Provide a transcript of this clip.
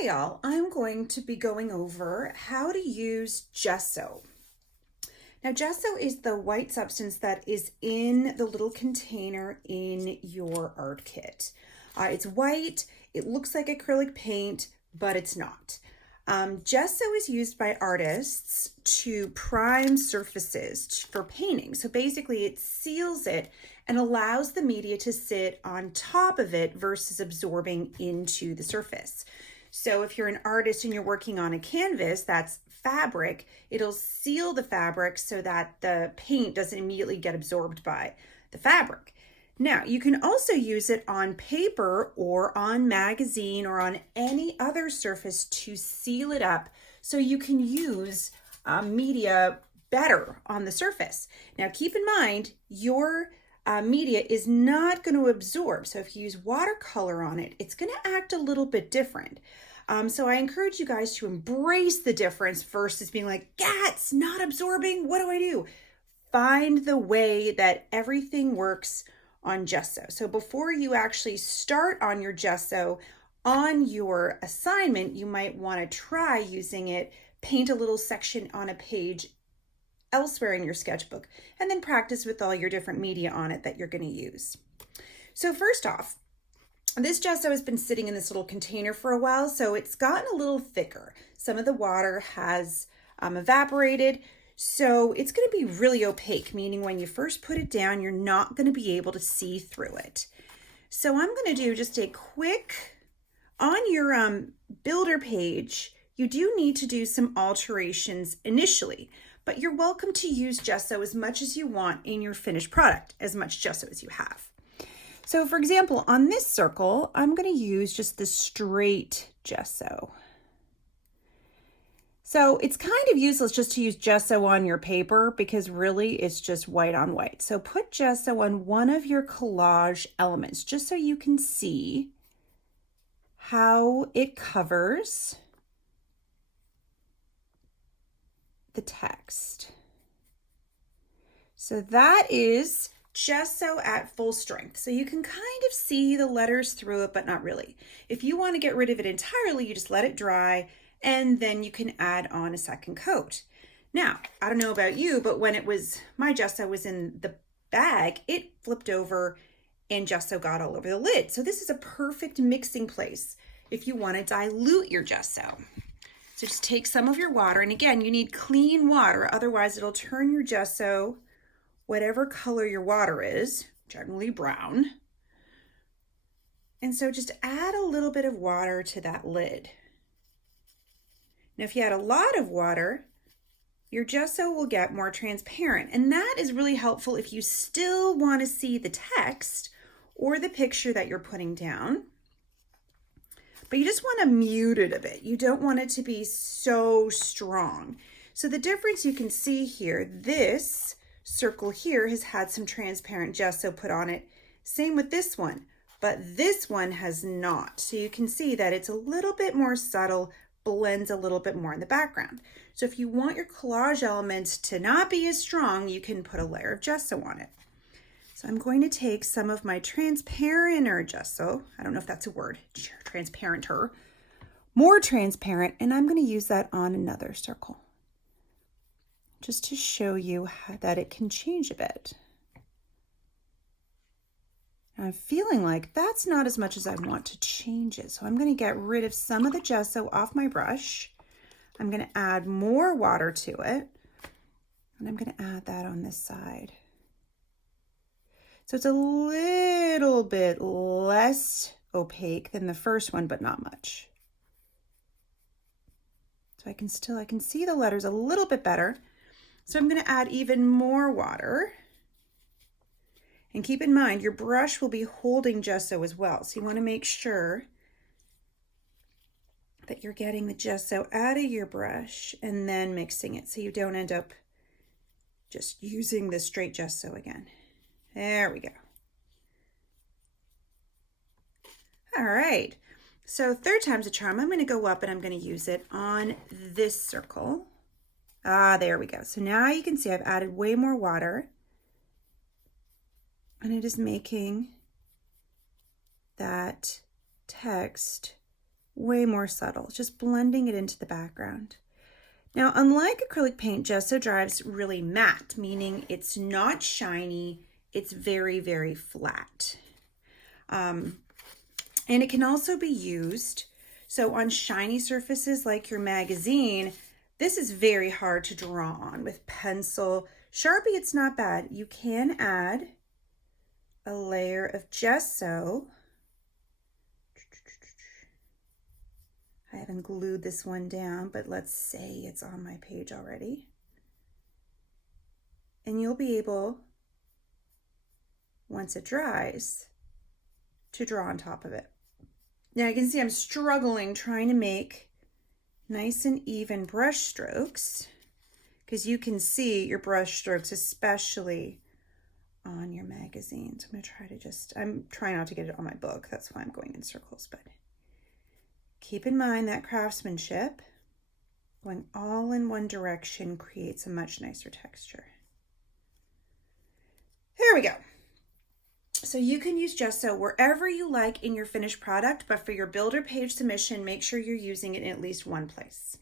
Today, y'all, I'm going to be going over how to use gesso. Now, gesso is the white substance that is in the little container in your art kit. It's white, it looks like acrylic paint, but it's not. Gesso is used by artists to prime surfaces for painting. So basically it seals it and allows the media to sit on top of it versus absorbing into the surface. So if you're an artist and you're working on a canvas that's fabric, it'll seal the fabric so that the paint doesn't immediately get absorbed by the fabric. Now, you can also use it on paper or on magazine or on any other surface to seal it up so you can use media better on the surface. Now, keep in mind, your media is not going to absorb. So if you use watercolor on it, it's going to act a little bit different. So I encourage you guys to embrace the difference versus being like, yeah, it's not absorbing. What do I do? Find the way that everything works on gesso. So before you actually start on your gesso on your assignment, you might want to try using it, paint a little section on a page elsewhere in your sketchbook, and then practice with all your different media on it that you're going to use. So first off, this gesso has been sitting in this little container for a while, so it's gotten a little thicker. Some of the water has evaporated, so it's going to be really opaque, meaning when you first put it down, you're not going to be able to see through it. So I'm going to do just a quick, on your builder page, you do need to do some alterations initially, but you're welcome to use gesso as much as you want in your finished product, as much gesso as you have. So for example, on this circle, I'm going to use just the straight gesso. So it's kind of useless just to use gesso on your paper because really it's just white on white. So put gesso on one of your collage elements just so you can see how it covers the text. So that is gesso at full strength. So you can kind of see the letters through it, but not really. If you want to get rid of it entirely, you just let it dry and then you can add on a second coat. Now, I don't know about you, but when my gesso was in the bag, it flipped over and gesso got all over the lid. So this is a perfect mixing place if you want to dilute your gesso. So just take some of your water, and again, you need clean water, otherwise it'll turn your gesso whatever color your water is, generally brown. And so just add a little bit of water to that lid. Now, if you add a lot of water, your gesso will get more transparent, and that is really helpful if you still want to see the text or the picture that you're putting down, but you just want to mute it a bit. You don't want it to be so strong. So the difference you can see here, this circle here has had some transparent gesso put on it. Same with this one, but this one has not. So you can see that it's a little bit more subtle, blends a little bit more in the background. So if you want your collage elements to not be as strong, you can put a layer of gesso on it. So I'm going to take some of my transparenter gesso, I don't know if that's a word, transparenter, more transparent, and I'm going to use that on another circle just to show you that it can change a bit. I'm feeling like that's not as much as I want to change it. So I'm going to get rid of some of the gesso off my brush. I'm going to add more water to it. And I'm going to add that on this side. So it's a little bit less opaque than the first one, but not much. So I can see the letters a little bit better. So I'm going to add even more water. And keep in mind, your brush will be holding gesso as well. So you want to make sure that you're getting the gesso out of your brush and then mixing it so you don't end up just using the straight gesso again. There we go. All right. So third time's a charm. I'm going to go up and I'm going to use it on this circle. There we go. So now you can see I've added way more water. And it is making that text way more subtle, just blending it into the background. Now, unlike acrylic paint, gesso dries really matte, meaning it's not shiny, it's very, very flat. And it can also be used, so on shiny surfaces like your magazine, this is very hard to draw on with pencil. Sharpie, it's not bad. You can add a layer of gesso. I haven't glued this one down, but let's say it's on my page already. And you'll be able, once it dries, to draw on top of it. Now you can see I'm struggling trying to make nice and even brush strokes, because you can see your brush strokes, especially on your magazine. So I'm going to try to I'm trying not to get it on my book. That's why I'm going in circles, but keep in mind that craftsmanship, going all in one direction, creates a much nicer texture. There we go. So you can use gesso wherever you like in your finished product, but for your builder page submission, make sure you're using it in at least one place.